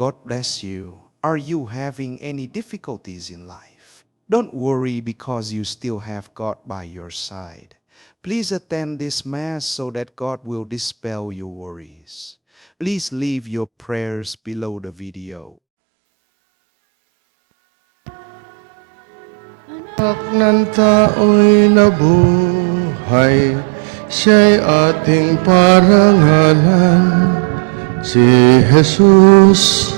God bless you. Are you having any difficulties in life? Don't worry because you still have God by your side. Please attend this Mass so that God will dispel your worries. Please leave your prayers below the video. Anak ng tao'y nabuhay, siya'y ating parangalan. Si Jesus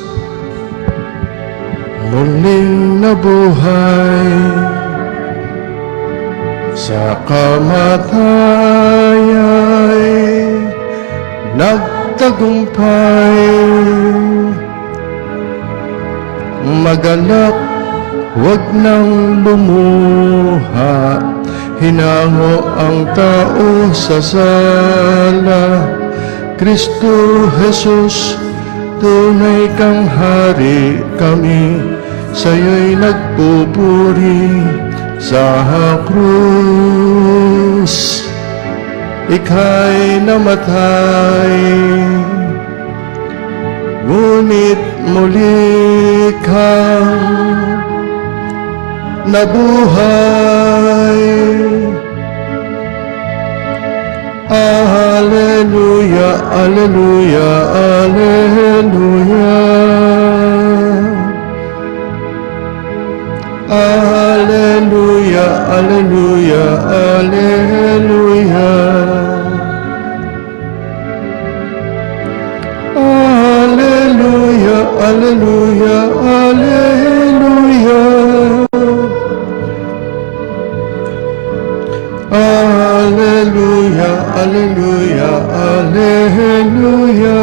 muling nabuhay, sa kamatayay nagtagumpay. Magalak, huwag nang lumuha, hinango ang tao sa sala. Kristo Jesus, tunay kang hari, kami sa'yo'y nagpupuri. Sa krus, ika'y namatay, ngunit muli kang nabuhay. Alleluia, alleluia, alleluia. Alleluia, alleluia, alleluia. Alleluia, alleluia, alleluia. Alleluia, alleluia, alleluia.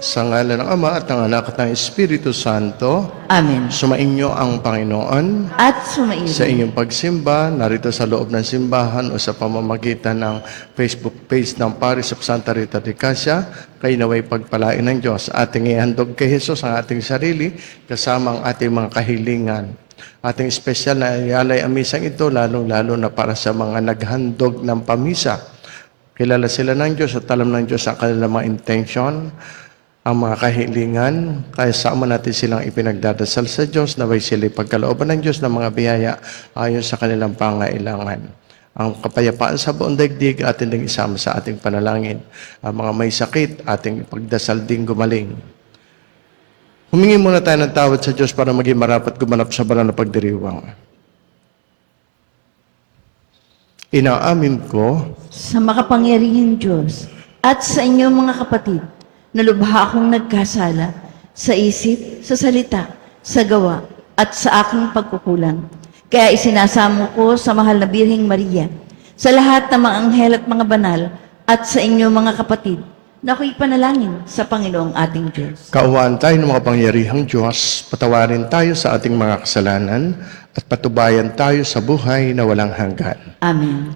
Sa ngalan ng Ama at ng Anak at ng Espiritu Santo, Amen. sumainyo ang Panginoon At sumaiyo sa inyong pagsimba, narito sa loob ng simbahan o sa pamamagitan ng Facebook page ng Paris of Santa Rita de Casia, kayo naway pagpalain ng Diyos. Ating ihandog kay Jesus ang ating sarili, kasama ang ating mga kahilingan. Ating espesyal na ialay ang misang ito, lalong-lalo na para sa mga naghandog ng pamisa. Kilala sila ng Diyos at alam ng Diyos ang kanilang mga intention, ang mga kahilingan, kaya sama natin silang ipinagdadasal sa Diyos, naway sila pagkalooban ng Diyos ng mga biyaya ayon sa kanilang pangailangan. Ang kapayapaan sa buong daigdig atin ding isama sa ating panalangin. Ang mga may sakit, ating ipagdasal ding gumaling. Humingi muna tayo ng tawad sa Diyos para maging marapat gumanap sa banal na pagdiriwang. Inaamin ko sa makapangyarihang Diyos at sa inyong mga kapatid na lubha akong nagkasala sa isip, sa salita, sa gawa, at sa aking pagkukulang. Kaya isinasamo ko sa mahal na Birheng Maria, sa lahat ng mga anghel at mga banal, at sa inyong mga kapatid, na ako'y panalangin sa Panginoong ating Diyos. kaawaan tayo ng mga pangyarihang Diyos, patawarin tayo sa ating mga kasalanan, at patubayan tayo sa buhay na walang hanggan. Amen.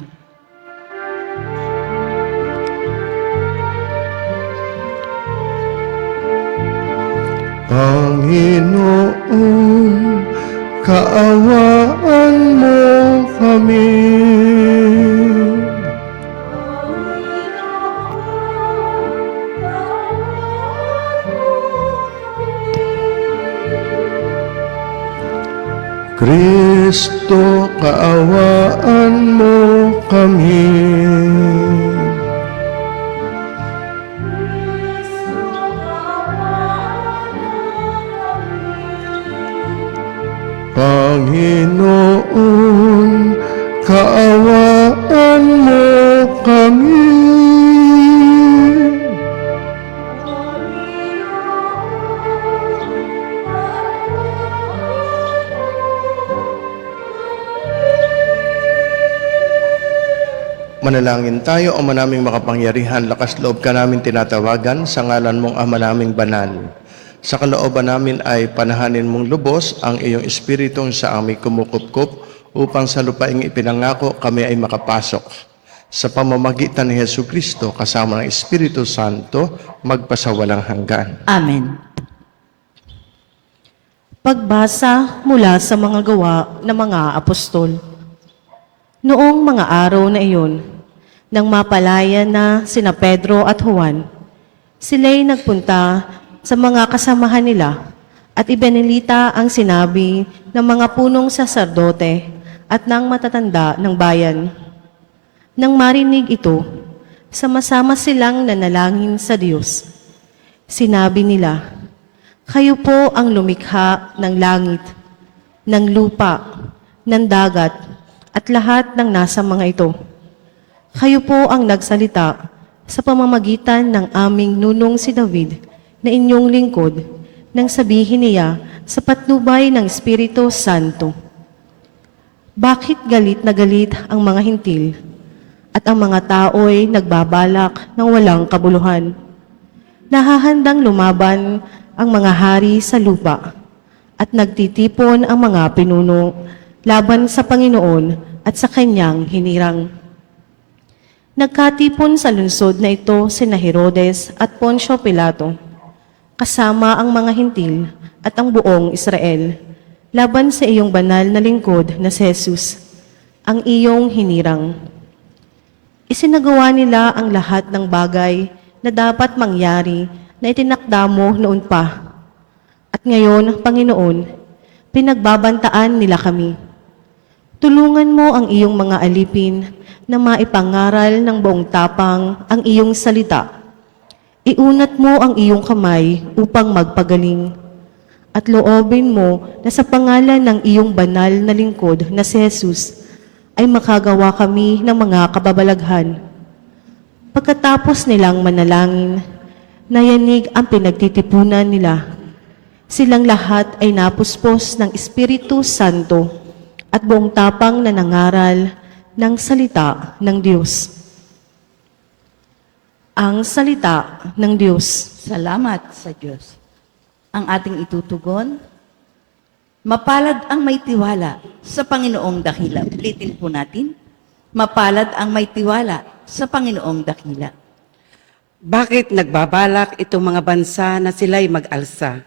Panginoon, kaawaan mo kami. Kristo, kaawaan mo kami. Panginoon, kaawaan mo kami. Manalangin tayo, Ama naming makapangyarihan, lakas loob ka namin tinatawagan sa ngalan mong Ama naming banal. Sa kalooban namin ay panahanin mong lubos ang iyong espiritong sa aming kumukupkup upang sa lupaing ipinangako kami ay makapasok. Sa pamamagitan ni Jesucristo kasama ng Espiritu Santo, magpasawalang hanggan. Amen. Pagbasa mula sa mga gawa ng mga apostol. Noong mga araw na iyon, nang mapalaya na sina Pedro at Juan, sila'y nagpunta sa mga kasamahan nila at ibinalita ang sinabi ng mga punong saserdote at ng matatanda ng bayan. Nang marinig ito, sama-sama silang nanalangin sa Diyos. Sinabi nila, "Kayo po ang lumikha ng langit, ng lupa, ng dagat, at lahat ng nasa mga ito. Kayo po ang nagsalita sa pamamagitan ng aming nunong si David na inyong lingkod nang sabihin niya sa patnubay ng Espiritu Santo. Bakit galit na galit ang mga hintil at ang mga tao'y nagbabalak ng walang kabuluhan? Nahahandang lumaban ang mga hari sa lupa at nagtitipon ang mga pinuno laban sa Panginoon at sa kanyang hinirang. Nagkatipon sa lungsod na ito sina Herodes at Poncio Pilato, kasama ang mga hintil at ang buong Israel, laban sa iyong banal na lingkod na si Jesus, ang iyong hinirang. Isinagawa nila ang lahat ng bagay na dapat mangyari na itinakda mo noon pa. At ngayon, Panginoon, pinagbabantaan nila kami. Tulungan mo ang iyong mga alipin na maipangaral ng buong tapang ang iyong salita. Iunat mo ang iyong kamay upang magpagaling. At loobin mo na sa pangalan ng iyong banal na lingkod na si Jesus ay makagawa kami ng mga kababalaghan. Pagkatapos nilang manalangin, nayanig ang pinagtitipunan nila. Silang lahat ay napuspos ng Espiritu Santo at buong tapang na nangaral ng salita ng Diyos. Ang salita ng Diyos. Salamat sa Diyos. Ang ating itutugon, mapalad ang may tiwala sa Panginoong dakila. Ulitin po natin, mapalad ang may tiwala sa Panginoong dakila. Bakit nagbabalak itong mga bansa na sila'y mag-alsa?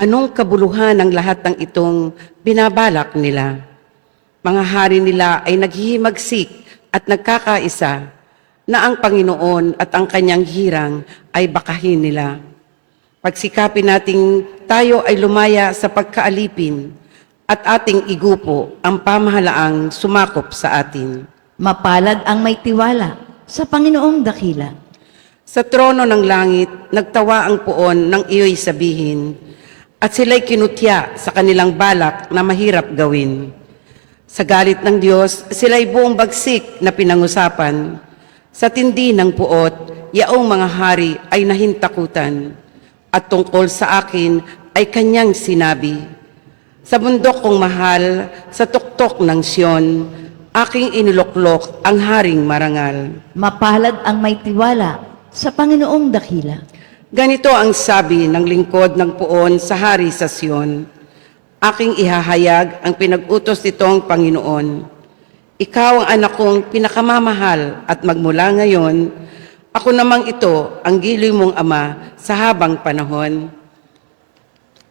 Anong kabuluhan ng lahat ng itong binabalak nila? Mga hari nila ay naghihimagsik at nagkakaisa na ang Panginoon at ang kanyang hirang ay bakahin nila. Pagsikapin nating tayo ay lumaya sa pagkaalipin at ating igupo ang pamahalaang sumakop sa atin. Mapalad ang may tiwala sa Panginoong dakila. Sa trono ng langit, nagtawa ang puon ng iyo'y sabihin, at sila'y kinutya sa kanilang balak na mahirap gawin. Sa galit ng Diyos, sila'y buong bagsik na pinangusapan. Sa tindi ng puot, yaong mga hari ay nahintakutan. At tungkol sa akin ay kanyang sinabi, sa bundok kong mahal, sa tuktok ng Siyon, aking iniluklok ang haring marangal. Mapalad ang may tiwala sa Panginoong dakila. Ganito ang sabi ng lingkod ng puon sa hari sa Siyon, aking ihahayag ang pinag-utos nitong Panginoon. Ikaw ang anak kong pinakamamahal at magmula ngayon, ako namang ito ang giliw mong ama sa habang panahon.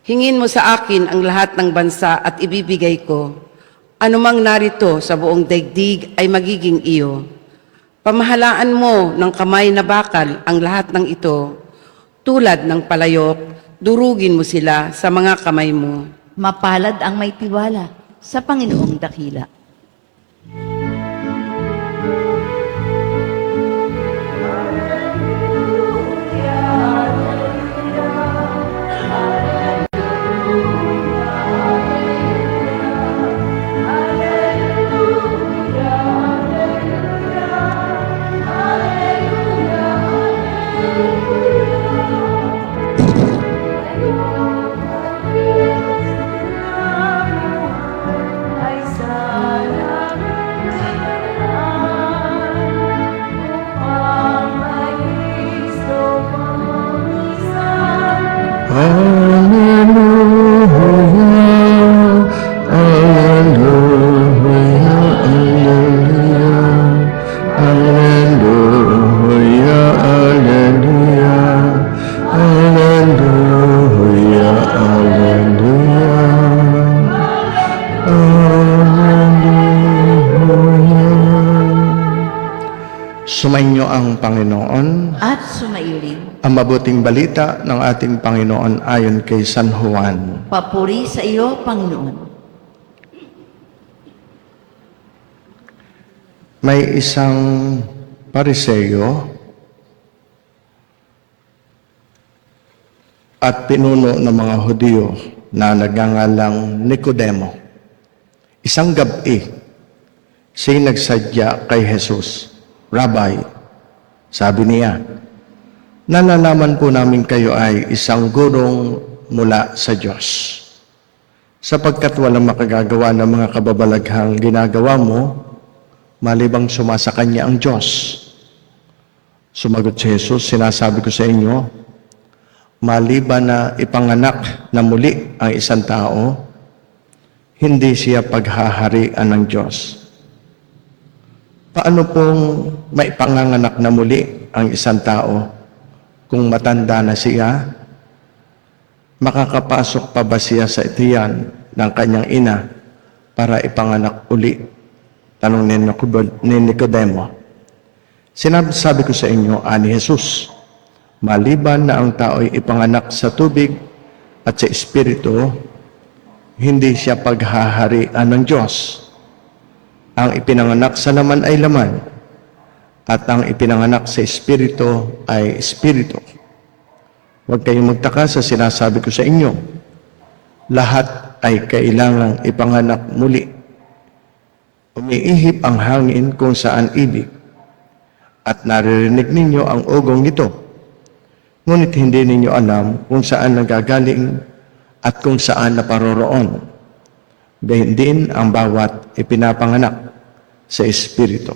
Hingin mo sa akin ang lahat ng bansa at ibibigay ko. Anumang narito sa buong daigdig ay magiging iyo. Pamahalaan mo ng kamay na bakal ang lahat ng ito. Tulad ng palayok, durugin mo sila sa mga kamay mo. Mapalad ang may tiwala sa Panginoong dakila. at sumailing. ang mabuting balita ng ating Panginoon ayon kay San Juan. Papuri sa iyo, Panginoon. May isang Pariseo at pinuno ng mga Hudyo na nagngangalang Nicodemo. Isang gabi, siya'y nagsadya kay Jesus. Rabbi, sabi niya, nalalaman po namin kayo ay isang gurong mula sa Diyos. Sapagkat walang makagagawa ng mga kababalaghang ginagawa mo, malibang sumasakanya ang Diyos. Sumagot si Jesus, sinasabi ko sa inyo, maliban na ipanganak na muli ang isang tao, hindi siya paghaharian ng Diyos. Paano pong maipanganganak na muli ang isang tao kung matanda na siya? Makakapasok pa ba siya sa itiyan ng kanyang ina para ipanganak uli? Tanong ni Nicodemo. Sinasabi ko sa inyo, ani Jesus, maliban na ang tao'y ipanganak sa tubig at sa Espiritu, hindi siya paghaharian ng Diyos. Ang ipinanganak sa laman ay laman, at ang ipinanganak sa Espiritu ay Espiritu. Huwag kayong magtaka sa sinasabi ko sa inyo. Lahat ay kailangang ipanganak muli. Umiihip ang hangin kung saan ibig, at naririnig ninyo ang ugong nito. Ngunit hindi ninyo alam kung saan nagagaling at kung saan naparoroon. Gayun din ang bawat ipinapanganak sa Espiritu.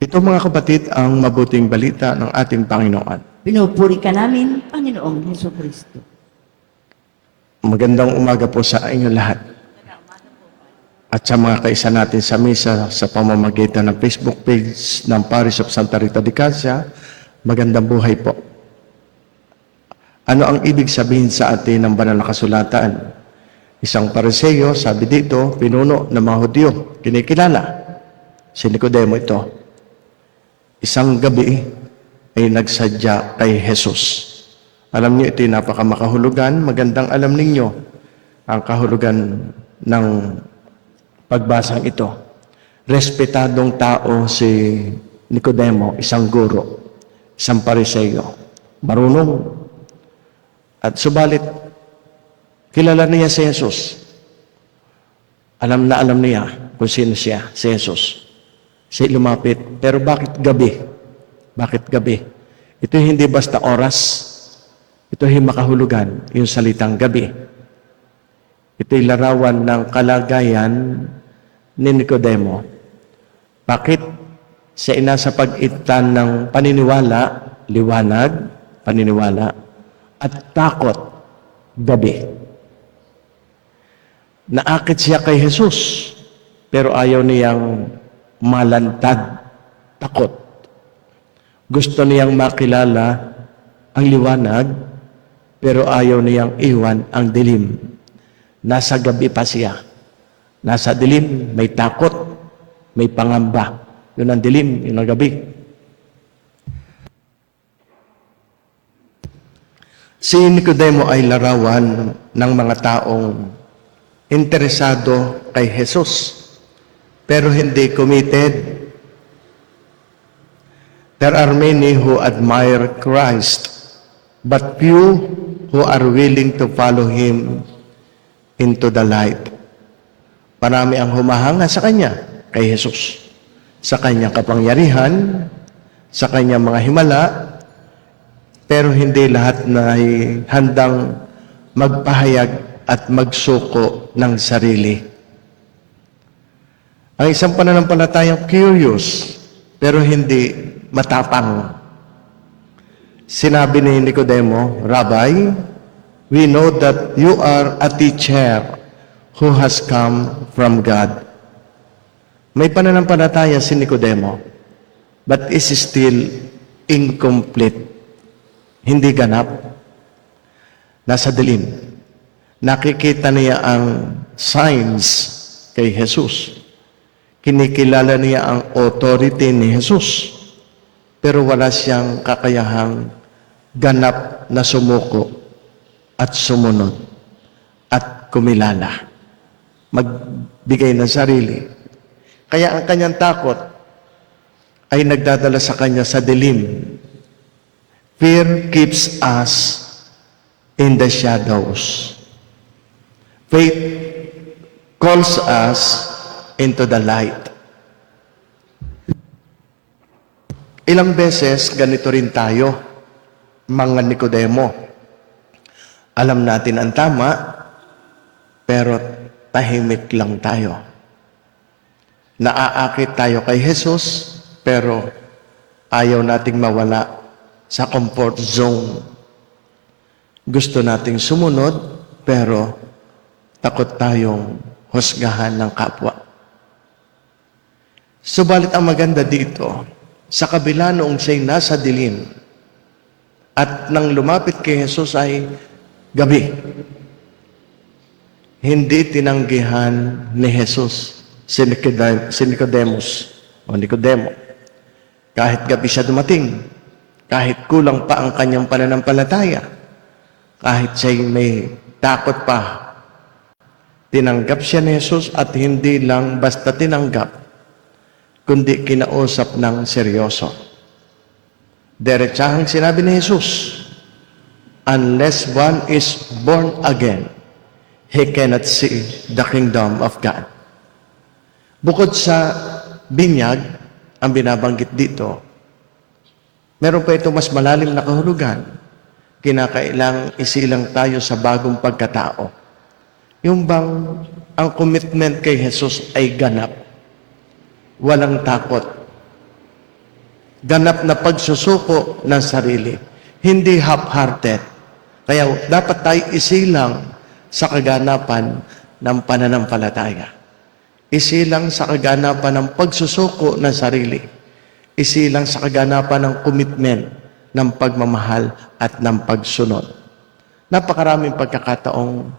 Ito mga kapatid ang mabuting balita ng ating Panginoon. Pinupuri ka namin, Panginoong Hesus Kristo. Magandang umaga po sa inyo lahat. At sa mga kaisa natin sa misa sa pamamagitan ng Facebook page ng Parish of Santa Rita de Casia, magandang buhay po. Ano ang ibig sabihin sa atin ng banal na kasulatan? Isang Pariseo, sabi dito, pinuno ng mga Hudyo, kinikilala. Si Nicodemo ito. Isang gabi ay nagsadya kay Jesus. Alam niyo, ito yung napakamakahulugan. Magandang alam ninyo ang kahulugan ng pagbasang ito. Respetadong tao si Nicodemo, isang guro, isang Pariseo, marunong. At subalit, kilala niya si Jesus. Alam na alam niya kung sino siya, si Jesus. Siya lumapit. Pero bakit gabi? Bakit gabi? Ito hindi basta oras. Ito yung makahulugan, yung salitang gabi. Ito'y larawan ng kalagayan ni Nicodemo. Bakit? Siya nasa pag-itan ng paniniwala, liwanag, paniniwala, at takot, gabi. Naakit siya kay Jesus, pero ayaw niyang malantad, takot. Gusto niyang makilala ang liwanag, pero ayaw niyang iwan ang dilim. Nasa gabi pa siya. Nasa dilim, may takot, may pangamba. Yun ang dilim, yun ang gabi. Si Nicodemo ay larawan ng mga taong interesado kay Jesus, pero hindi committed. There are many who admire Christ, but few who are willing to follow Him into the light. Marami ang humahanga sa Kanya, kay Jesus, sa Kanyang kapangyarihan, sa Kanyang mga himala, pero hindi lahat na ay handang magpahayag at magsuko ng sarili. Ang isang pananampalatayang curious, pero hindi matapang. Sinabi ni Nicodemo, Rabbi, we know that you are a teacher who has come from God. May pananampalataya si Nicodemo, but is still incomplete. Hindi ganap. Nasa dilim. Nakikita niya ang signs kay Jesus. Kinikilala niya ang authority ni Jesus. pero wala siyang kakayahang ganap na sumuko at sumunod at kumilala, magbigay ng sarili. Kaya ang kanyang takot ay nagdadala sa kanya sa dilim. Fear keeps us in the shadows. Faith calls us into the light. Ilang beses ganito rin tayo, mga Nicodemo. Alam natin ang tama, pero tahimik lang tayo. Naaakit tayo kay Jesus, pero ayaw nating mawala sa comfort zone. Gusto nating sumunod, pero takot tayong husgahan ng kapwa. Subalit ang maganda dito, sa kabila noong siya'y nasa dilim, at nang lumapit kay Jesus ay gabi, hindi tinanggihan ni Jesus si Nicodemus o Nicodemo. Kahit gabi siya dumating, kahit kulang pa ang kanyang pananampalataya, kahit siya'y may takot pa, tinanggap siya ni Jesus at hindi lang basta tinanggap, kundi kinausap ng seryoso. Diretsahang sinabi ni Jesus, unless one is born again, he cannot see the kingdom of God. Bukod sa binyag, ang binabanggit dito, meron pa ito mas malalim na kahulugan. Kinakailangang isilang tayo sa bagong pagkatao. Yung bang ang commitment kay Jesus ay ganap. Walang takot. Ganap na pagsusuko ng sarili. Hindi half-hearted. Kaya dapat tayo isilang sa kaganapan ng pananampalataya. Isilang sa kaganapan ng pagsusuko ng sarili. Isilang sa kaganapan ng commitment ng pagmamahal at ng pagsunod. Napakaraming pagkakataong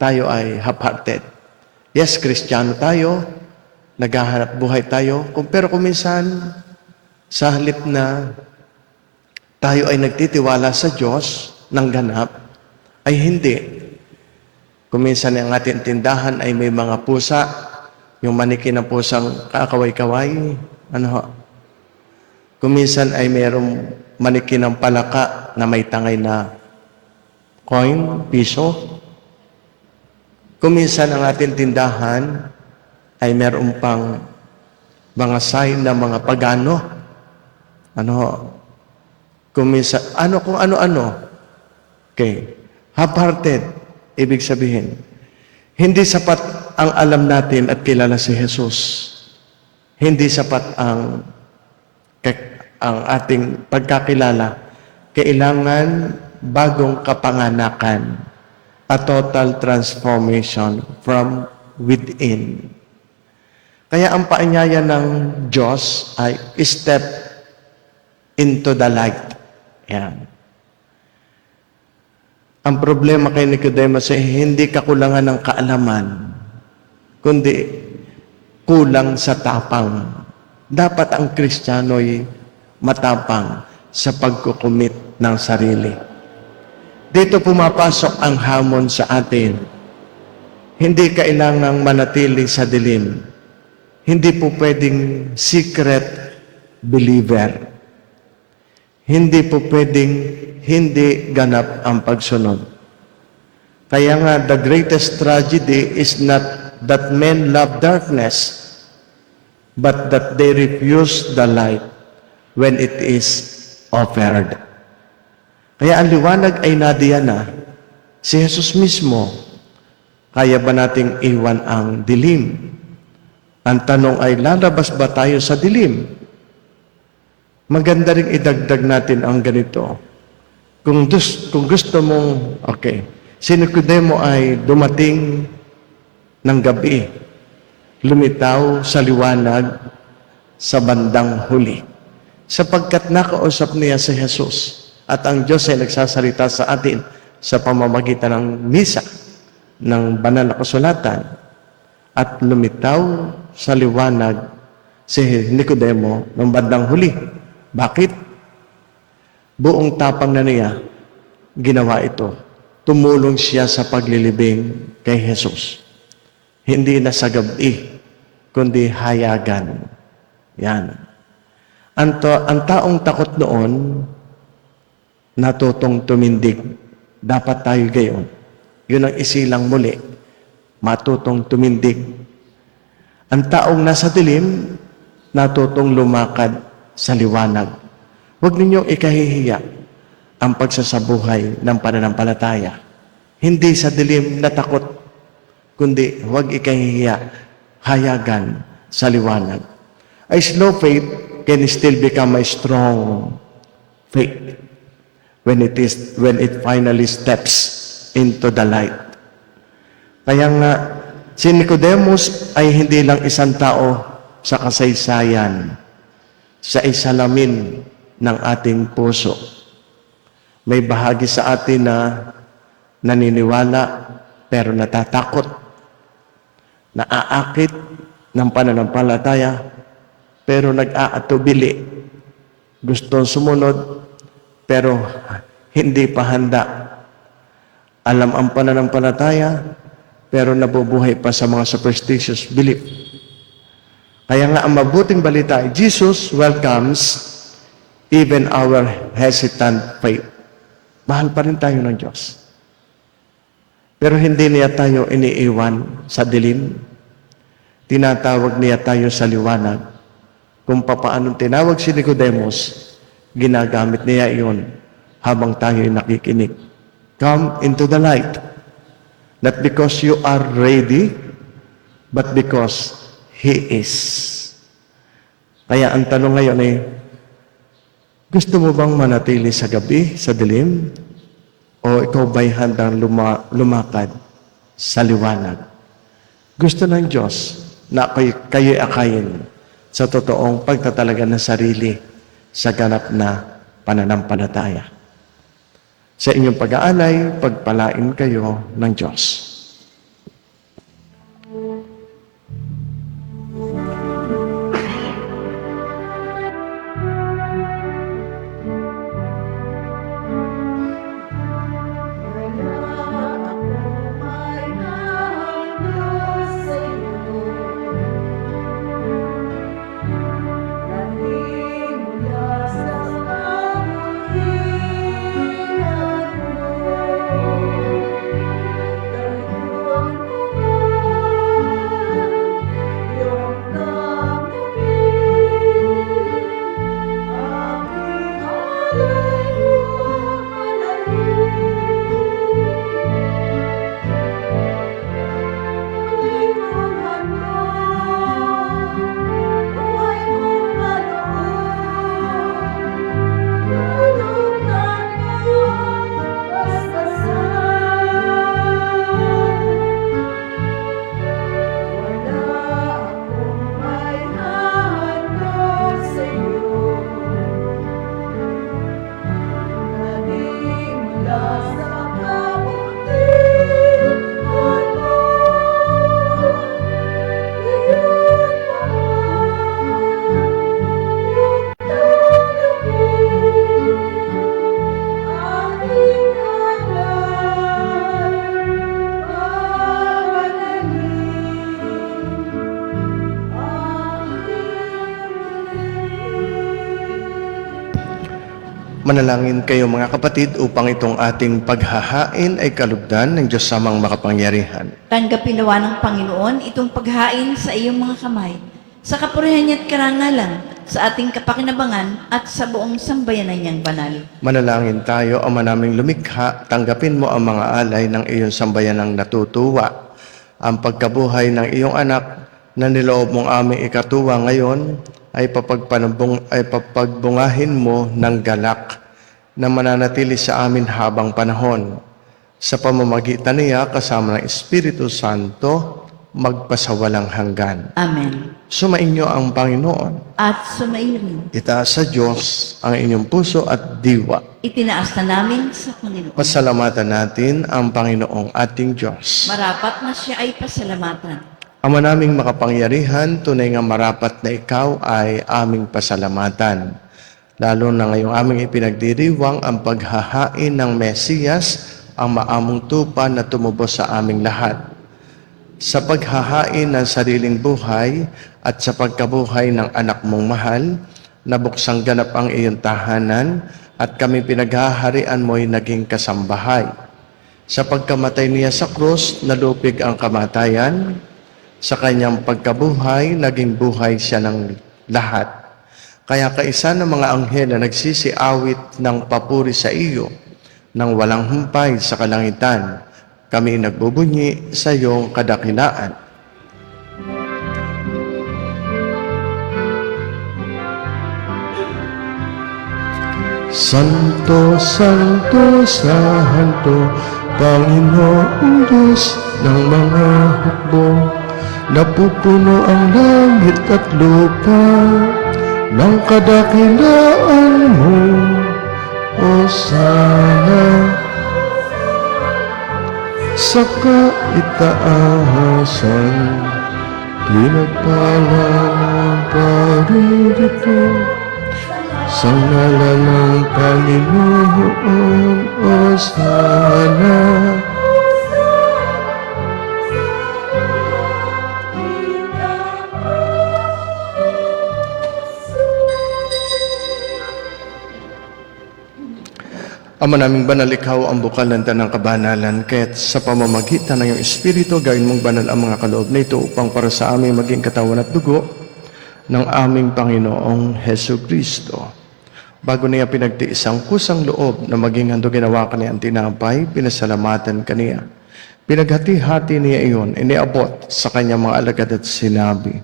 tayo ay half-hearted. Yes, Kristiyano tayo, naghahanap buhay tayo, pero kung minsan, sa halip na tayo ay nagtitiwala sa Diyos ng ganap, ay hindi. Kung minsan ang ating tindahan ay may mga pusa, yung maniki ng pusang kakaway-kaway, kung minsan ay mayroong maniki ng palaka na may tangay na coin, piso, kung minsan ang ating tindahan ay meron pang mga sign na mga pagano. Kung minsan, kung ano-ano. Okay. Half-hearted, ibig sabihin, hindi sapat ang alam natin at kilala si Jesus. Hindi sapat ang ating pagkakilala. Kailangan bagong kapanganakan. A total transformation from within. Kaya ang paanyaya ng Diyos ay step into the light. Yan. Ang problema kay Nicodemus ay hindi kakulangan ng kaalaman, kundi kulang sa tapang. Dapat ang Kristiyano ay matapang sa pagkukumit ng sarili. Dito pumapasok ang hamon sa atin. Hindi kailangang manatili sa dilim. Hindi po pwedeng secret believer. Hindi po pwedeng hindi ganap ang pagsunod. Kaya nga, the greatest tragedy is not that men love darkness, but that they refuse the light when it is offered. Kaya ang liwanag ay nadiyan na. Si Jesus mismo, kaya ba nating iwan ang dilim? Ang tanong ay, lalabas ba tayo sa dilim? Maganda rin idagdag natin ang ganito. Kung gusto mong, si Nicodemo ay dumating ng gabi, lumitaw sa liwanag sa bandang huli. Sapagkat nakausap niya si Jesus. At ang Diyos ay nagsasalita sa atin sa pamamagitan ng misa, ng banal na kasulatan, at lumitaw sa liwanag si Nicodemo ng bandang huli. Bakit? Buong tapang na niya, ginawa ito. Tumulong siya sa paglilibing kay Jesus. Hindi na sa gabi, kundi hayagan. Yan. Ang taong takot noon, natutong tumindig. Dapat tayo gayon. Yun ang isilang muli. Matutong tumindig. Ang taong nasa dilim, natutong lumakad sa liwanag. Huwag ninyong ikahihiya ang pagsasabuhay ng pananampalataya. Hindi sa dilim na takot, kundi huwag ikahihiya, hayagan sa liwanag. A slow faith can still become a strong faith when it finally steps into the light. Kaya nga, si Nicodemus ay hindi lang isang tao sa kasaysayan, sa isalamin ng ating puso. May bahagi sa atin na naniniwala pero natatakot, naaakit ng pananampalataya pero nag-aatubili. Gusto sumunod pero hindi pa handa. Alam ang pananampalataya, pero nabubuhay pa sa mga superstitious belief. Kaya nga ang mabuting balita ay Jesus welcomes even our hesitant faith. Mahal pa rin tayo ng Diyos. Pero hindi niya tayo iniiwan sa dilim. Tinatawag niya tayo sa liwanag. Kung papaano tinawag si Nicodemus, ginagamit niya iyon habang tayo'y nakikinig. Come into the light. Not because you are ready, but because He is. Kaya ang tanong ngayon ay, gusto mo bang manatili sa gabi, sa dilim? O ikaw ba'y handang lumakad sa liwanag? Gusto ng Diyos na kayo'y akayin sa totoong pagtatalaga ng sarili sa ganap na pananampalataya. Sa inyong pag-aalay, pagpalain kayo ng Diyos. Manalangin kayo mga kapatid upang itong ating paghahain ay kalugdan ng Diyos samang makapangyarihan. Tanggapin nawa ng Panginoon itong paghain sa iyong mga kamay, sa kapurihan niya at karangalan, sa ating kapakinabangan at sa buong sambayanan niyang banal. Manalangin tayo, Ama naming lumikha, tanggapin mo ang mga alay ng iyong sambayanang natutuwa. Ang pagkabuhay ng iyong anak na niloob mong aming ikatuwa ngayon ay papagbungahin mo ng galak na mananatili sa amin habang panahon. Sa pamamagitan niya kasama ng Espiritu Santo, magpasawalang hanggan. Amen. Sumainyo ang Panginoon. At sumairin, Itaas sa Diyos ang inyong puso at diwa. itinaas na namin sa Panginoon. Pasalamatan natin ang Panginoong ating Diyos. Marapat na siya ay pasalamatan. Ama naming makapangyarihan, tunay nga marapat na ikaw ay aming pasalamatan. lalo na ngayong aming ipinagdiriwang ang paghahain ng Mesiyas, ang maamong tupa na tumubos sa aming lahat. Sa paghahain ng sariling buhay at sa pagkabuhay ng anak mong mahal, nabuksang ganap ang iyong tahanan at kami pinaghaharian mo'y naging kasambahay. Sa pagkamatay niya sa krus, nalupig ang kamatayan. Sa kanyang pagkabuhay, naging buhay siya ng lahat. Kaya kaisa ng mga anghel na nagsisiawit ng papuri sa iyo, nang walang humpay sa kalangitan, kami nagbubunyi sa iyong kadakilaan. Santo, Santo, Santo, Panginoong Diyos ng mga hukbo, napupuno ang langit at lupa ng kadakilaan mo, O sana sa kaitaasan, pinagpala ng paririto sa ngalan ng Panginoon, O sana. Ama naming banal, ikaw ang bukal ng tanang kabanalan, kaya't sa pamamagitan ng iyong Espiritu, gawin mong banal ang mga kaloob na ito upang para sa aming maging katawan at dugo ng aming Panginoong Hesus Kristo. Bago niya pinagtiis ang kusang loob na maging handog ginawa ka niya ang tinapay, pinasalamatan ka niya. Pinaghati-hati niya iyon, iniabot sa kanyang mga alagad at sinabi,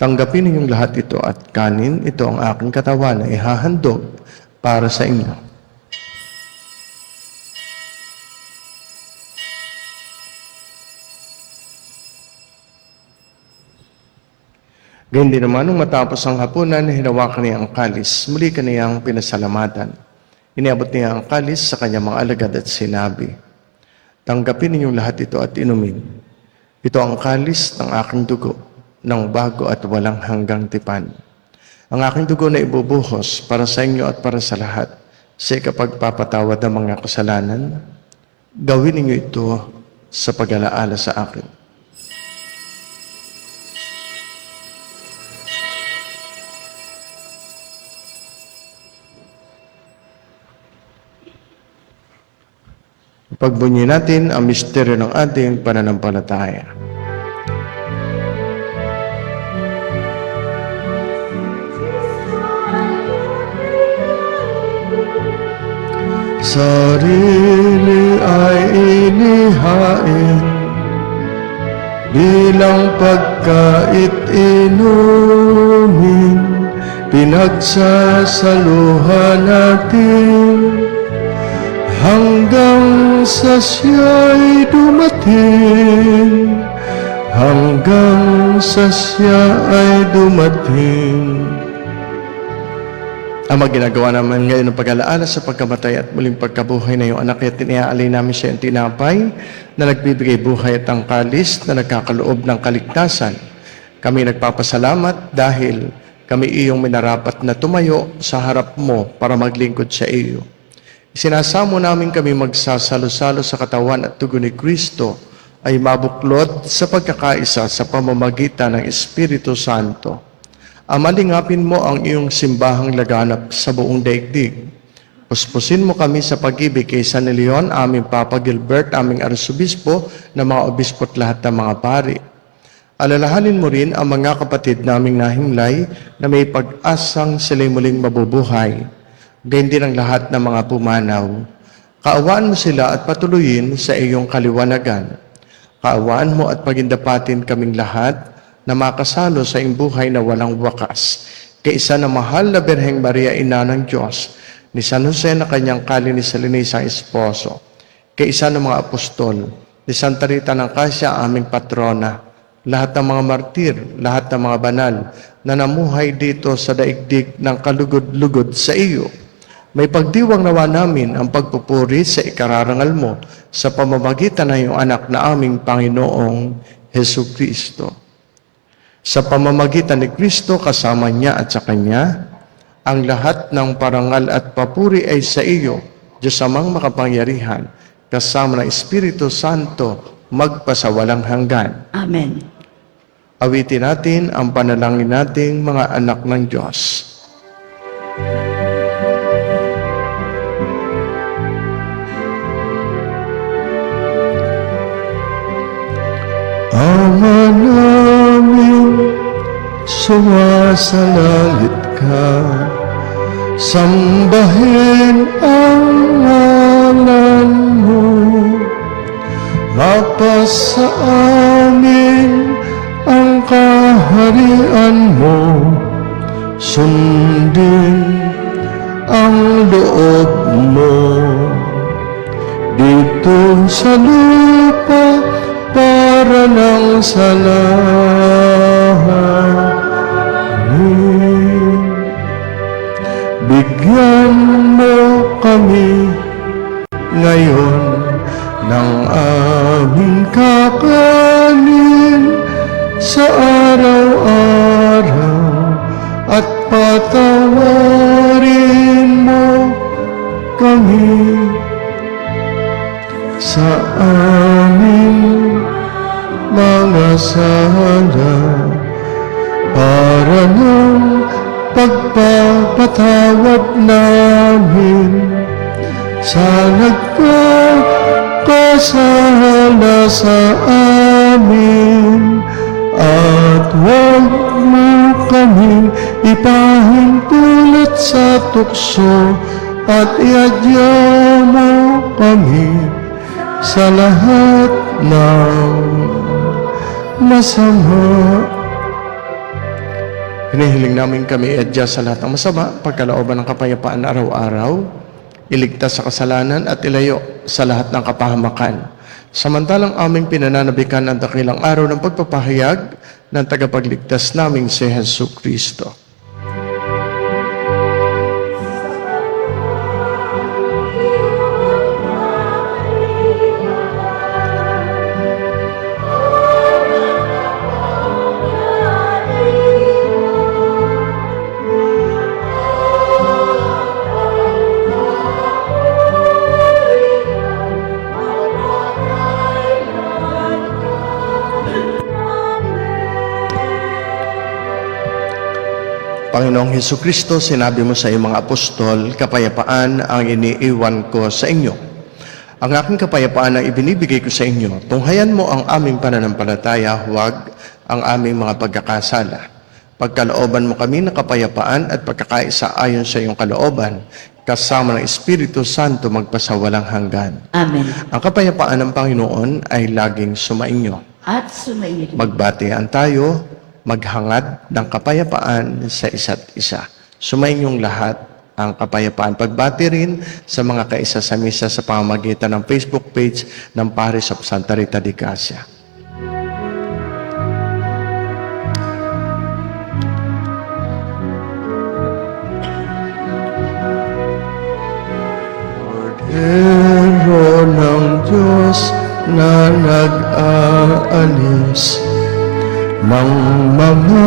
tanggapin ninyong lahat ito at kanin, ito ang aking katawan na ihahandog para sa inyo. Gayun din naman, nung matapos ang hapunan, hinawakan niya ang kalis. Muli kaniyang pinasalamatan. Iniabot niya ang kalis sa kanyang mga alagad at sinabi, tanggapin ninyong lahat ito at inumin. Ito ang kalis ng aking dugo, ng bago at walang hanggang tipan. Ang aking dugo na ibubuhos para sa inyo at para sa lahat, sa ikapagpapatawad ng mga kasalanan. Gawin ninyo ito sa pag-alaala sa akin. Pagbunyi natin ang misteryo ng ating pananampalataya. Sarili ay inihain bilang pagkait inumin, pinagsasaluhan natin hanggang sa siya'y dumating, hanggang sa siya'y dumating. Ama, ginagawa naman ngayon ng pag-alaala sa pagkamatay at muling pagkabuhay na iyong anak, at iniaalay namin siya ang tinapay na nagbibigay buhay at ang kalis na nagkakaloob ng kaligtasan. Kami nagpapasalamat dahil kami iyong minarapat na tumayo sa harap mo para maglingkod sa iyo. Sinasamo namin kami magsasalo-salo sa katawan at dugo ni Kristo ay mabuklod sa pagkakaisa sa pamamagitan ng Espiritu Santo. Amalingapin mo ang iyong simbahang laganap sa buong daigdig. Puspusin mo kami sa pag-ibig kay San Leon, aming Papa Gilbert, aming Arsobispo, na mga obispo at lahat ng mga pari. Alalahanin mo rin ang mga kapatid naming nahimlay na may pag-asang sila'y muling mabubuhay. Gayun din ang lahat ng mga pumanaw. Kaawaan mo sila at patuloyin sa iyong kaliwanagan. Kaawaan mo at pagindapatin kaming lahat na makasalo sa iyong buhay na walang wakas. Kaisa na mahal na Birheng Maria, Ina ng Diyos, ni San Jose na kanyang kalinisalinisa esposo, kaisa ng mga apostol, ni Santa Rita ng Cassia, aming patrona, lahat ng mga martir, lahat ng mga banal na namuhay dito sa daigdig ng kalugod-lugod sa iyo. May pagdiwang nawa namin ang pagpupuri sa ikararangal mo sa pamamagitan ng iyong anak na aming Panginoong Hesus Kristo. Sa pamamagitan ni Kristo, kasama niya at sa Kanya, Ang lahat ng parangal at papuri ay sa iyo, Diyos Amang makapangyarihan, kasama ng Espiritu Santo, magpasawalang hanggan. Amen. Awitin natin ang panalangin nating mga anak ng Diyos. Ama namin, sumasalangit ka, sambahin ang ngalan mo, mapasa amin ang kaharian mo, sundin ang loob mo, dito sa lupa para ng sa langit. Bigyan mo kami ngayon ng aming kakanin sa araw-araw at patawarin mo kami sa aming mga sala para ng pagpapatawad namin sa nagkakasala sa amin, at huwag mo kaming ipahintulot sa tukso, at iadya mo kami sa lahat ng masama. Hinihiling namin kami iadya sa lahat ng masama, pagkalooban ng kapayapaan araw-araw, iligtas sa kasalanan at ilayo sa lahat ng kapahamakan. Samantalang aming pinananabikan ang dakilang araw ng pagpapahayag ng tagapagligtas naming si Hesus Kristo. Panginoong Hesukristo, sinabi mo sa iyong mga apostol, kapayapaan ang iniiwan ko sa inyo. Ang aking kapayapaan ang ibinibigay ko sa inyo. Tunghayan mo ang aming pananampalataya, huwag ang aming mga pagkakasala. Pagkalooban mo kami ng kapayapaan at pagkakaisa ayon sa iyong kalooban, kasama ng Espiritu Santo magpasawalang hanggan. Amen. Ang kapayapaan ng Panginoon ay laging sumainyo. At sumainyo. Magbatian tayo, maghangad ng kapayapaan sa isa't isa. Sumainyong lahat ang kapayapaan. Pagbati rin sa mga kaisa sa misa sa pamamagitan ng Facebook page ng Paris of Santa Rita de Casia. Cordero ng Diyos na nag-aalis ng mga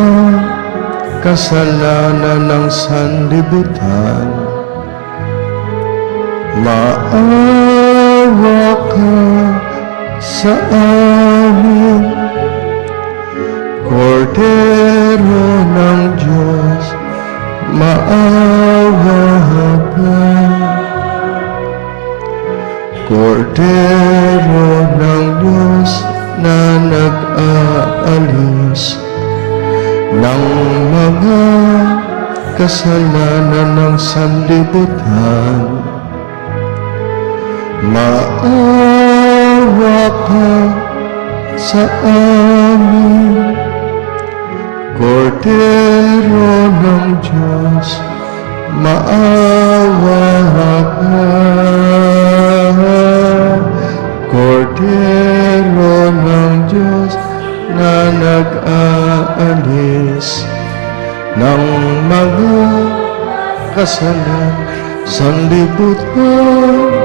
kasalanan ng sanlibutan, maawa ka sa amin. Cordero ng Diyos, maawa ka. Cordero ng Diyos na nag-aalis ng mga kasalanan ng sanlibutan, maawa ka sa amin. Cordero ng Diyos, maawa ka. Cordero ng Diyos na nag-aalis ng mga kasalanan sa sanlibutan,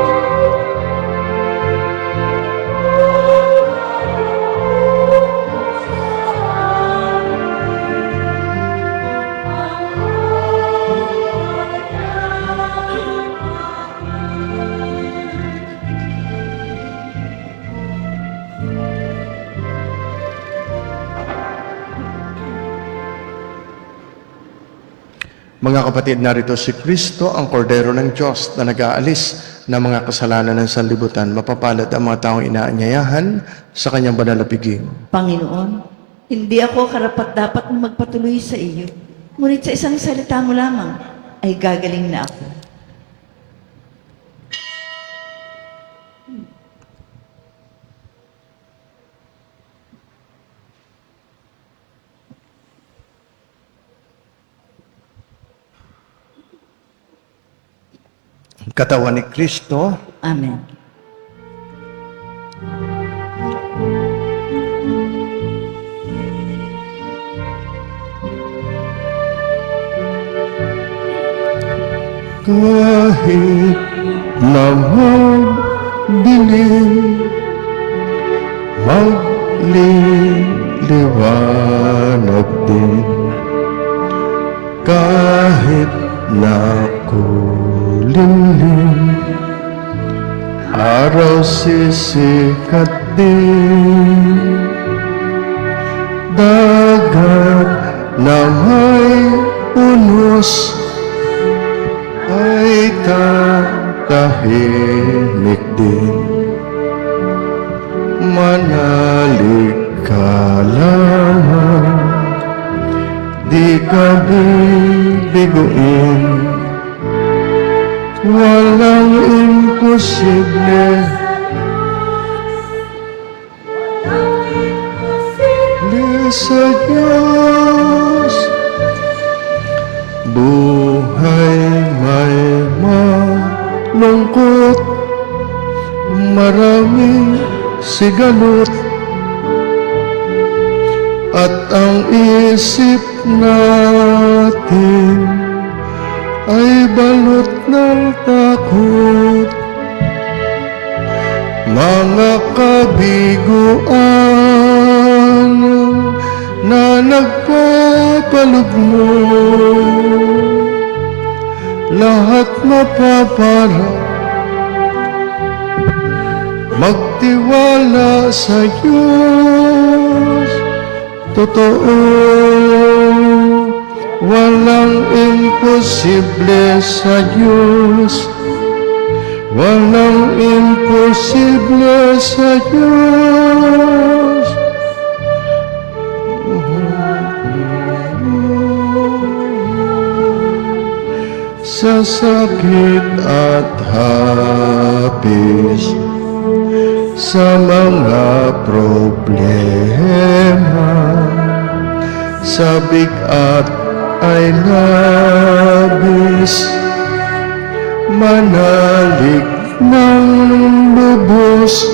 Mga kapatid, narito si Kristo, ang kordero ng Diyos na nag-aalis ng mga kasalanan ng sanlibutan. Mapapalad ang mga taong inaanyayahan sa kanyang banal na piging. Panginoon, hindi ako karapat-dapat na magpatuloy sa iyo. Ngunit sa isang salita mo lamang ay gagaling na ako. Katawan ni Kristo, Amen. kahit na magdilim, magliliwanag din. Kahit na kulimlim, araw sisikat din. Dagat na may unos ay tatahimik din. Manalig ka lamang, di ka bibiguin. Walang imposible sa Diyos. Buhay may malungkot, maraming sigalot, at ang isip natin ay balot ng takot. Mga kabiguan na nagpapalugmo, lahat mapapara. Magtiwala sa Diyos, totoo, walang imposible sa Diyos. Walang imposible sa Diyos. Sa sakit at hapis, sa mga problema, sa bigat ay labis, manalig ng lubos,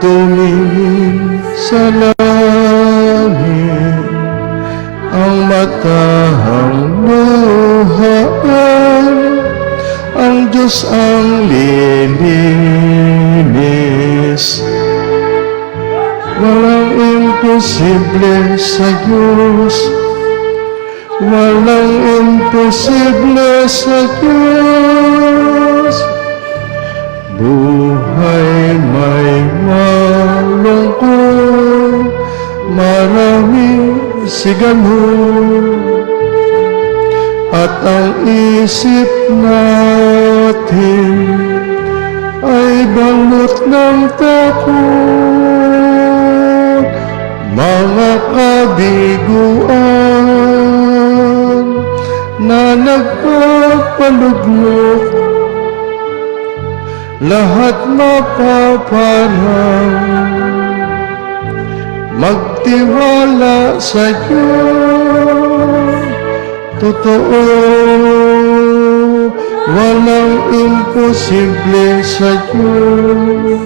tumingin sa langit, ang matahang luhaan, ang Diyos ang lilinis. Walang imposible sa Diyos. Walang imposible sa Diyos. Buhay may malungkot, maraming sigalot, at ang isip natin ay balot ng takot. Mga kabiguan na nagpapalugmok, lahat mapaparang. Magtiwala sa Diyos, totoo, walang imposible sa Diyos.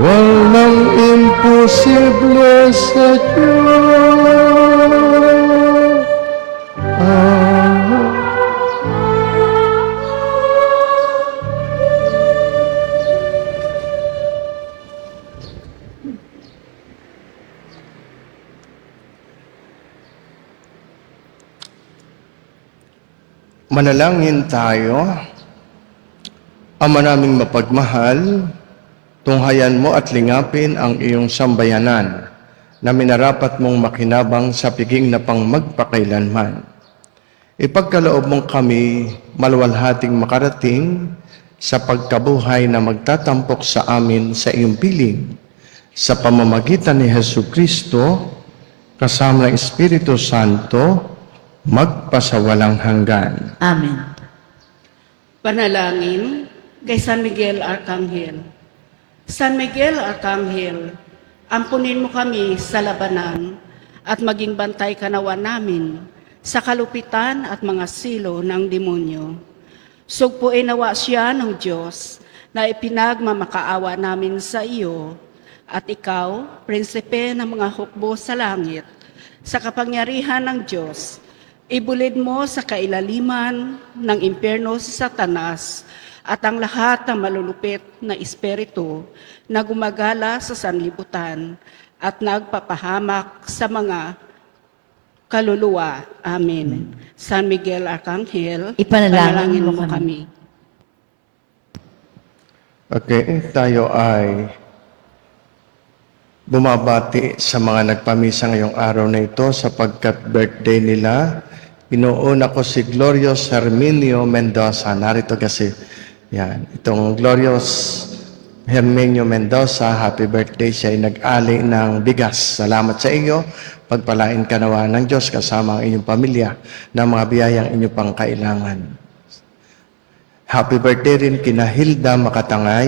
Walang imposible sa Diyos. Manalangin tayo. Ama naming mapagmahal, tunghayan mo at lingapin ang iyong sambayanan na minarapat mong makinabang sa piging na pang magpakailanman. ipagkaloob mong kami maluwalhating makarating sa pagkabuhay na magtatampok sa amin sa iyong piling sa pamamagitan ni Jesucristo kasama ng Espiritu Santo magpasawalang hanggan. Amen. Panalangin kay San Miguel Arcangel. San Miguel Arcangel, ampunin mo kami sa labanan at maging bantay kanawa namin sa kalupitan at mga silo ng demonyo. Sugpuin nawa siya ng Diyos na ipinagmamakaawa namin sa iyo at ikaw, prinsipe ng mga hukbo sa langit, sa kapangyarihan ng Diyos, ibulid mo sa kailaliman ng impyerno si Satanas at ang lahat ng malulupit na espiritu na gumagala sa sanlibutan at nagpapahamak sa mga kaluluwa. Amen. San Miguel Arcangel, Ipanalangin mo kami. Okay, tayo ay bumabati sa mga nagpamisa ngayong araw na ito sapagkat birthday nila. Inuuna ko si Glorious Herminio Mendoza. Narito kasi, yan, itong Glorious Herminio Mendoza, happy birthday. Siya ay nag-ali ng bigas. Salamat sa iyo. Pagpalain ka nawa ng Diyos kasama ang inyong pamilya na mga biyayang inyong pang kailangan. Happy birthday rin kina Hilda Makatangay,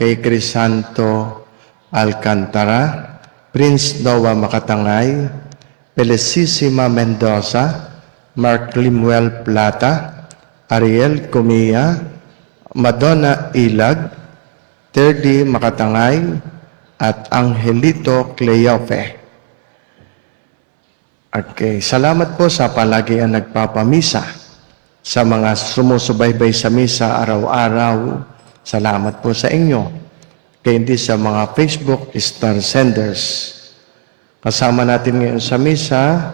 kay Crisanto Alcantara, Prince Noah Makatangay, Felicissima Mendoza, Mark Limuel Plata, Ariel Comia, Madonna Ilag, Terdy Makatangay, at Angelito Cleofe. Okay, salamat po sa palagian nagpapamisa, sa mga sumusubaybay sa misa araw-araw. Salamat po sa inyo. Kaya hindi sa mga Facebook star senders. Kasama natin ngayon sa misa,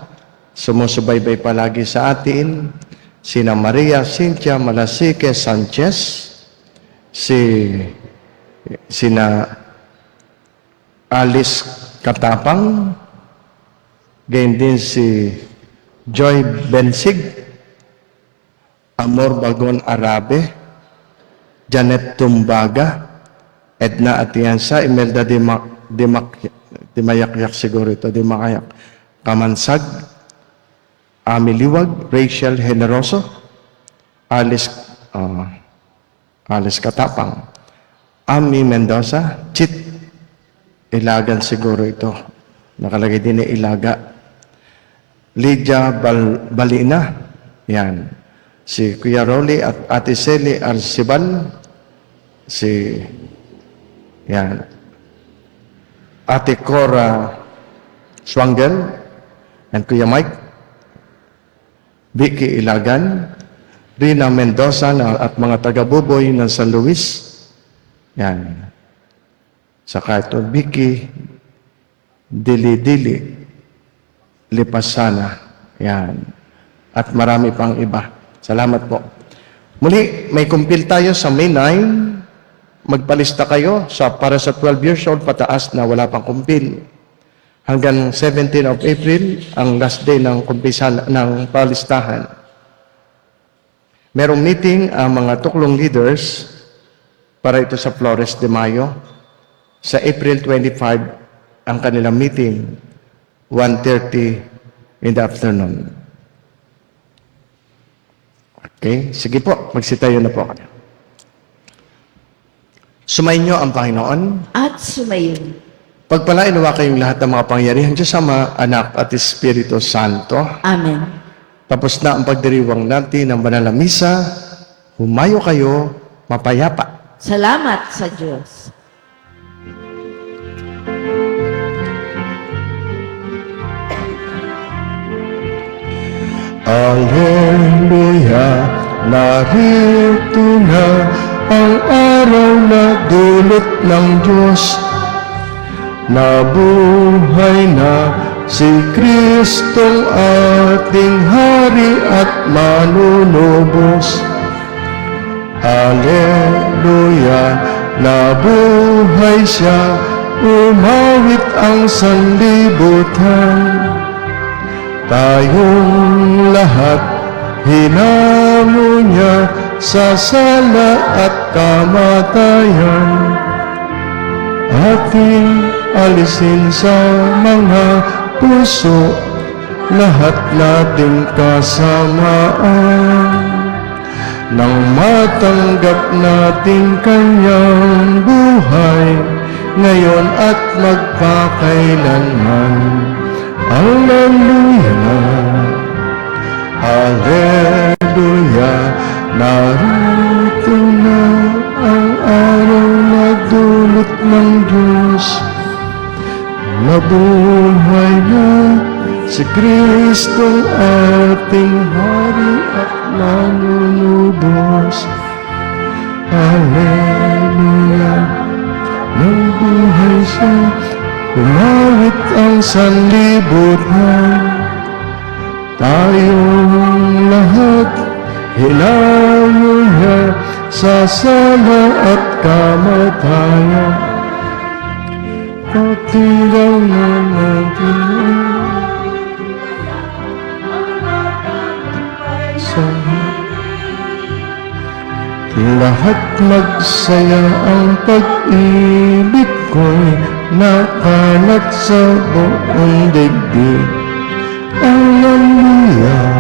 sumusubaybay palagi sa atin, sina Maria Cynthia Malasique Sanchez, sina Alice Katapang, gayon din si Joy Bensig, Amor Bagon Arabe, Janet Tumbaga, Edna Atienza, Imelda Dimayakyak siguro ito, Dimakayak Kamansag, Ami Liwag, Rachel Generoso, Alice Katapang, Ami Mendoza, Chit Ilagan siguro ito, nakalagay din ni Ilaga, Lydia Balina, yan, si Kuya Rolly at Ate Celi Arcibal, yan, Ate Cora Swangel, and Kuya Mike, Vicky Ilagan, Rina Mendoza at mga taga-Buboy ng San Luis, yan, saka ito Vicky Dili Lipasana, yan, at marami pang iba. Salamat po. Muli, may kumpil tayo sa May 9. Magpalista kayo para sa 12 years old pataas na wala pang kumpil. Hanggang 17 of April, ang last day ng kumpisan ng palistahan. Merong meeting ang mga tuklong leaders para ito sa Flores de Mayo. Sa April 25, ang kanilang meeting, 1:30 in the afternoon. Okay? Sige po, magsitayo na po kayo. Sumainyo ang Panginoon. At sumayin. Pagpalain nawa kayong lahat ng mga pangyarihan Diyos Ama, Anak at Espiritu Santo. Amen. Tapos na ang pagdiriwang natin ng banal na misa. Humayo kayo, mapayapa. Salamat sa Diyos. Alleluia, narito na ang araw na dulot ng Diyos. Nabuhay na si Kristong ating Hari at manunubos. Alleluia, nabuhay siya, umawit ang sanlibutan. Tayong lahat hinamo niya sa sala at kamatayan. Ating alisin sa mga puso lahat nating kasamaan. Nang matanggap natin kanyang buhay, ngayon at magpakailanman. Hallelujah, Hallelujah, narito na ang araw na dulot ng Diyos. Nabuhay na si Kristong ating Hari at manunubos. Hallelujah, nang buhay siya, umawit ang sanlibutan. Tayong lahat, hinamo niya sa sala at kamatayan. Patinggal na natin sa lahat magsaya ang pag-ibig ko'y nakalat sa buong daigdig. Hallelujah,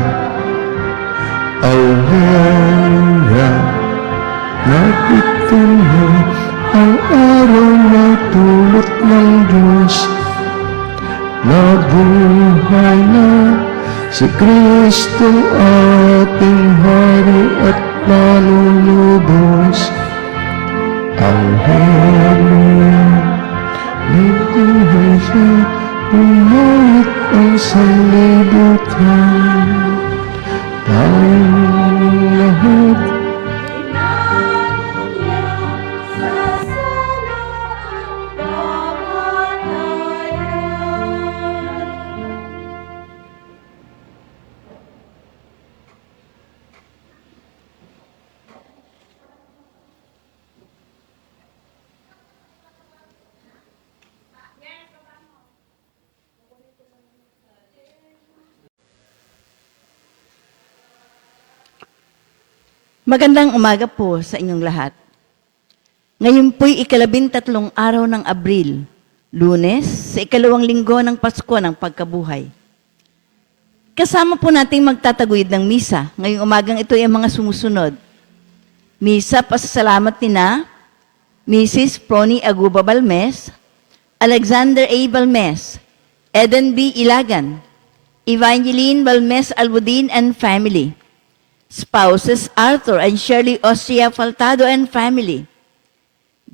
Hallelujah, narito na ang araw na dulot ng Diyos. Nabuhay na si Kristong ating Hari at manunubos. Hallelujah, nabuhay siya, umawit ang sanlibutan. Tayong lahat, Magandang umaga po sa inyong lahat. Ngayon po'y 13 araw ng Abril, Lunes, sa 2nd linggo ng Pasko ng Pagkabuhay. Kasama po nating magtataguyod ng misa. Ngayong umagang ito ay ang mga sumusunod. Misa pasasalamat nina Mrs. Prony Aguba Balmes, Alexander A. Balmes, Eden B. Ilagan, Evangeline Balmes Albudin and family, spouses Arthur and Shirley Austria Faltado and family,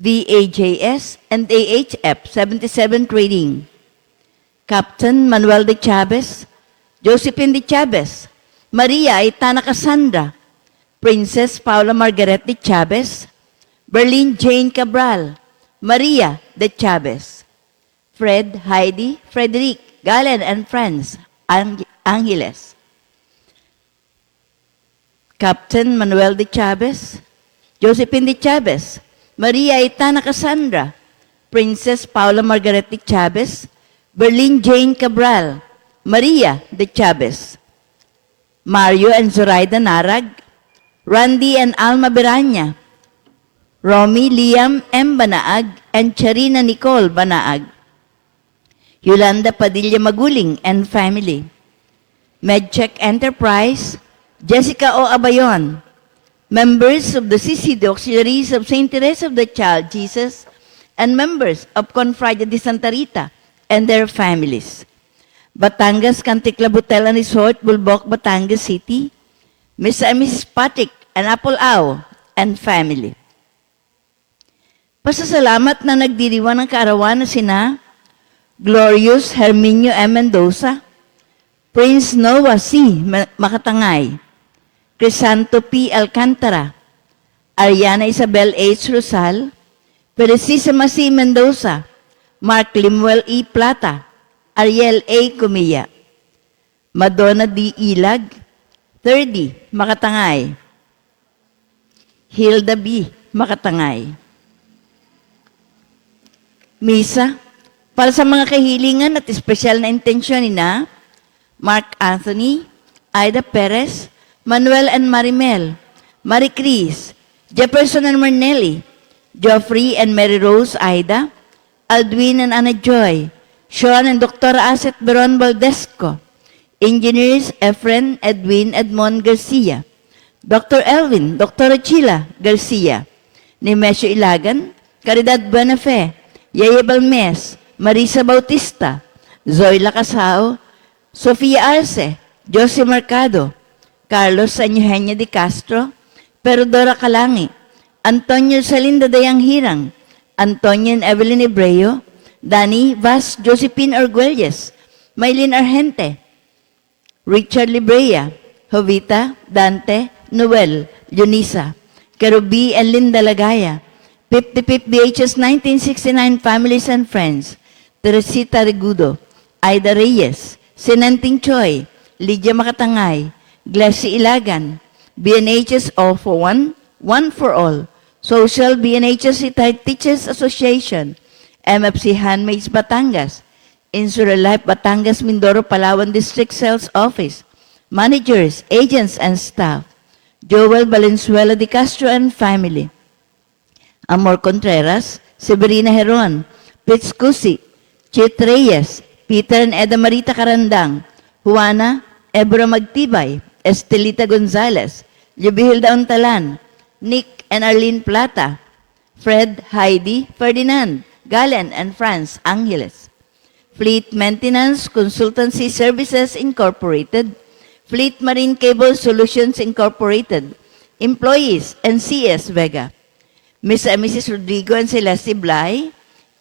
VAJS and AHF 77 Trading, Captain Manuel de Chavez, Josephine de Chavez, Maria Itana Cassandra, Princess Paula Margaret de Chavez, Berlin Jane Cabral, Maria de Chavez, Fred Heidi Frederick Galen and friends, Angeles, Captain Manuel de Chavez, Josephine de Chavez, Maria Itana Cassandra, Princess Paula Margaret de Chavez, Berlin Jane Cabral, Maria de Chavez, Mario and Zoraida Narag, Randy and Alma Beranya, Romy Liam M. Banaag, and Charina Nicole Banaag, Yolanda Padilla Maguling and family, MedCheck Enterprise, Jessica O. Abayon, members of the CCD Auxiliaries of St. Teresa of the Child Jesus, and members of Confradia de Santa Rita and their families. Batangas Canticla Hotel and Resort, Bulbok, Batangas City, Mr. and Mrs. Patrick and Apple Au and family. Pasasalamat na nagdiriwang ng kaarawan na sina Glorious Herminio M. Mendoza, Prince Noah C. Makatangay, Crisanto P. Alcantara, Ariana Isabel H. Rosal, Felicissima C. Mendoza, Mark Limuel E. Plata, Ariel A. Comilla, Madonna D. Ilag, 30 Makatangay, Hilda B. Makatangay. Misa, para sa mga kahilingan at espesyal na intensyon ni na Mark Anthony, Aida Perez, Manuel and Marimel, Marie Cris, Jefferson and Mernelli, Geoffrey and Mary Rose Aida, Aldwin and Anna Joy, Sean and Dr. Aset Beron Valdesco, Engineers Efren Edwin Edmond Garcia, Dr. Elvin, Dr. Chila Garcia, Nemesio Ilagan, Caridad Buenafe, Yaya Balmes, Marisa Bautista, Zoila Casao, Sofia Arce, Jose Mercado, Carlos Eugenio de Castro, Perodora Calangi, Antonio Salinda Dayang Hirang, Antonio and Evelyn Ebreo, Danny Vaz Josephine Arguelles, Maylin Argente, Richard Librea, Jovita, Dante, Noel, Eunice, Kerubi and Linda Lagaya, 55 BHS 1969 Families and Friends, Teresita Regudo, Aida Reyes, Sinanting Choi, Lydia Makatangay, Glassy Ilagan, BNHS All for One, One for All, Social BNHS Retired Teachers Association, MFC Handmaids Batangas, Insura Life Batangas Mindoro Palawan District Sales Office, managers, agents, and staff, Joel Valenzuela de Castro and family, Amor Contreras, Severina Heron, Fitz Cusi, Chit Reyes, Peter and Eda Marita Carandang, Juana, Ebra Magtibay, Estelita Gonzalez, Yubihilda Untalan, Nick and Arlene Plata, Fred, Heidi, Ferdinand, Galen, and Franz Angeles, Fleet Maintenance Consultancy Services Incorporated, Fleet Marine Cable Solutions Incorporated, employees, and CS Vega, Ms. and Mrs. Rodrigo and Celeste Blay,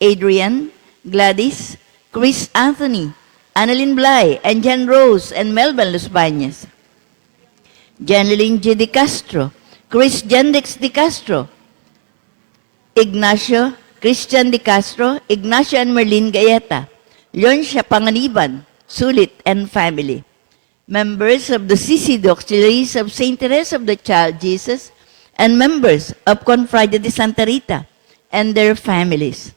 Adrian, Gladys, Chris Anthony, Annalyn Blay, and Jan Rose and Melvin Los Bañez, Janeline G. De Castro, Chris Jandix De Castro, Ignacio, Christian De Castro, Ignacio and Merlin Gayeta, Leoncia Panganiban, Sulit, and family. Members of the CCD Auxiliaries of St. Teresa of the Child Jesus, and members of Confrade de Santa Rita and their families.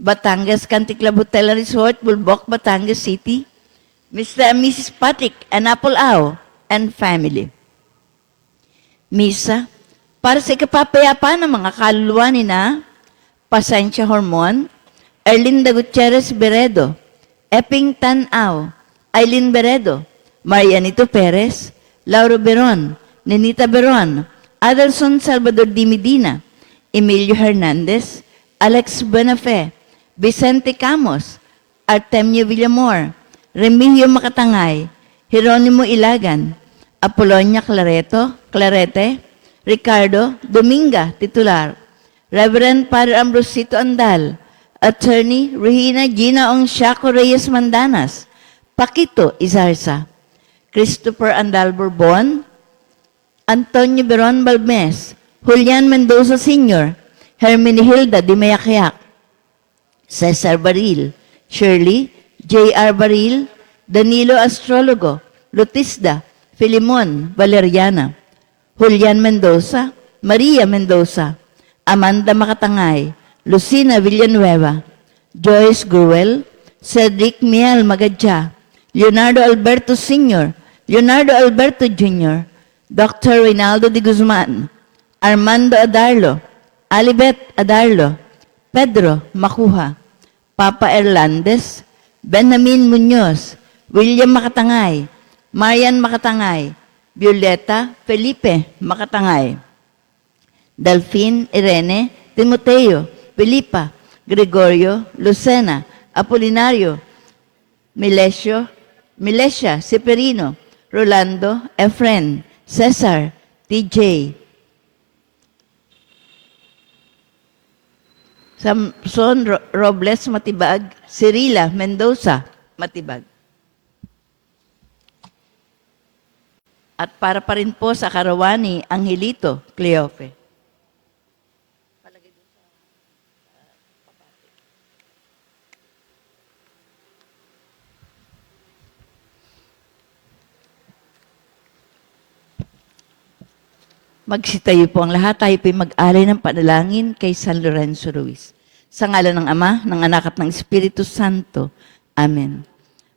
Batangas Country Club Hotel and Resort, Bulbok, Batangas City, Mr. and Mrs. Patrick and Apple Ao and family. Misa, para sa ikapapayapa ng mga kaluluwa ni na Pasensya Hormon, Erlinda Gutierrez Beredo, Epping Tan-Aw, Aileen Beredo, Marianito Perez, Lauro Beron, Nenita Beron, Adelson Salvador Di Medina, Emilio Hernandez, Alex Buenafe, Vicente Camos, Artemio Villamor, Remigio Makatangay, Jeronimo Ilagan, Apolonia Clarete, Ricardo Dominga, titular, Reverend Padre Ambrosito Andal, Attorney Regina Gina Ong Shaco Reyes Mandanas, Paquito Izarza, Christopher Andal Bourbon, Antonio Beron Balmes, Julian Mendoza Sr., Hermenegilda Di Mayacayac, Cesar Baril, Shirley, J.R. Baril, Danilo Astrologo, Lutisda, Filimon Valeriana, Julian Mendoza, Maria Mendoza, Amanda Makatangay, Lucina Villanueva, Joyce Gruel, Cedric Miel Magadja, Leonardo Alberto Sr., Leonardo Alberto Jr., Dr. Reynaldo de Guzman, Armando Adarlo, Alibet Adarlo, Pedro Makuha, Papa Erlandes, Benjamin Muñoz, William Makatangay, Marian Makatangay, Violeta Felipe Makatangay, Delphine Irene Timoteo, Felipa, Gregorio, Lucena, Apolinario, Milesia Seperino, Rolando, Efren, Cesar, TJ, Samson Robles Matibag, Cirila Mendoza Matibag. At para pa rin po sa karawani, Angelito Cleofe. Magsitayo po ang lahat. Tayo po'y mag-alay ng panalangin kay San Lorenzo Ruiz. Sa ngalan ng Ama, ng Anak at ng Espiritu Santo. Amen.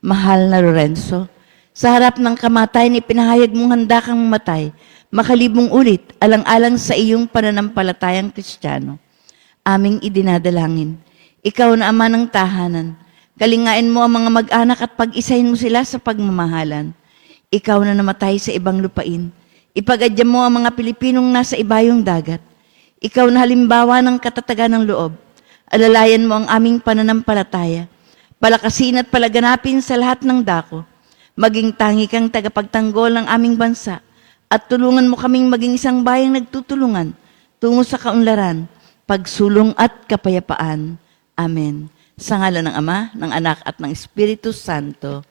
Mahal na Lorenzo, Sa harap ng kamatayan, ipinahayag mong handa kang mamatay, makalibong ulit, alang-alang sa iyong pananampalatayang Kristiyano. Aming idinadalangin. Ikaw na Ama ng tahanan, kalingain mo ang mga mag-anak at pag-isahin mo sila sa pagmamahalan. Ikaw na namatay sa ibang lupain, ipag-adya mo ang mga Pilipinong nasa ibayong dagat. Ikaw na halimbawa ng katatagan ng loob, alalayan mo ang aming pananampalataya, palakasin at palaganapin sa lahat ng dako, maging tangi kang tagapagtanggol ng aming bansa, at tulungan mo kaming maging isang bayang nagtutulungan tungo sa kaunlaran, pagsulong at kapayapaan. Amen. Sa ngalan ng Ama, ng Anak at ng Espiritu Santo.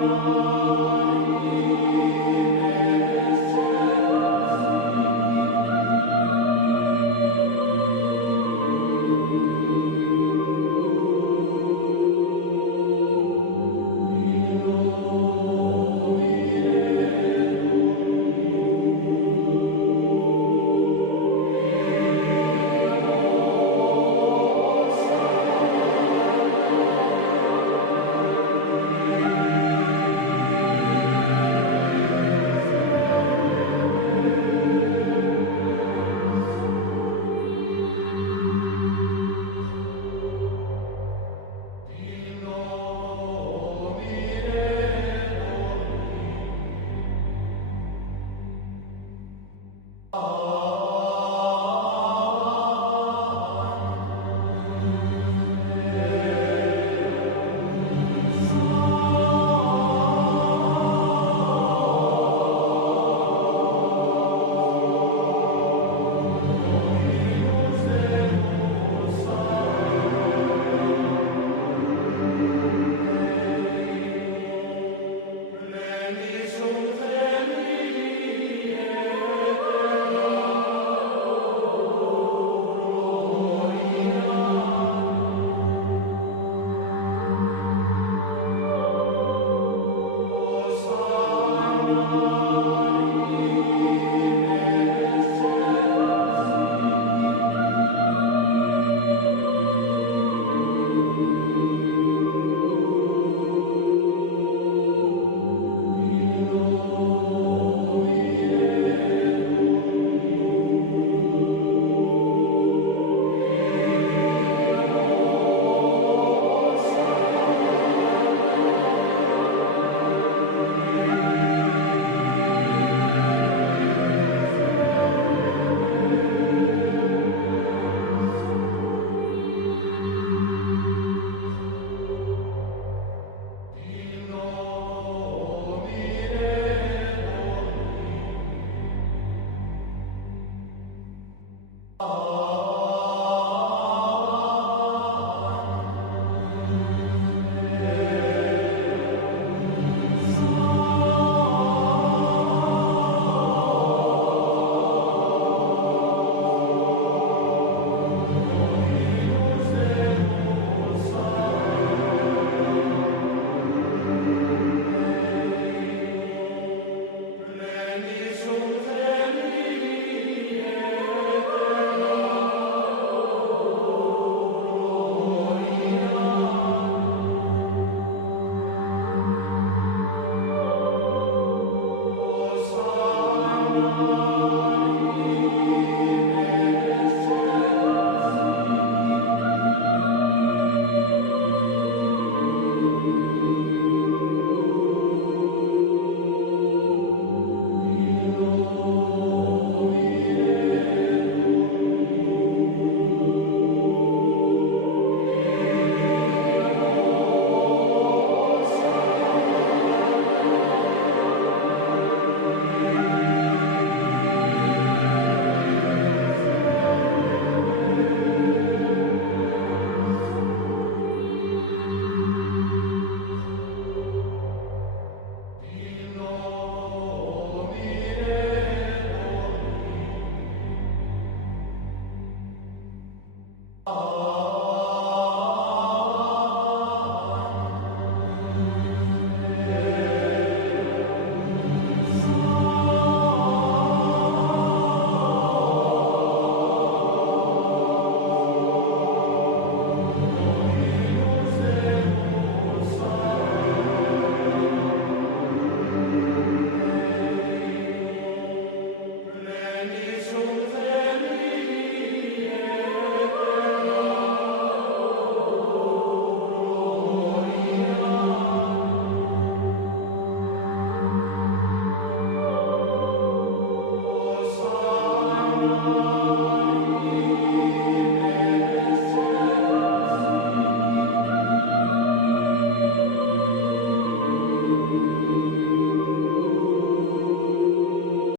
Amen.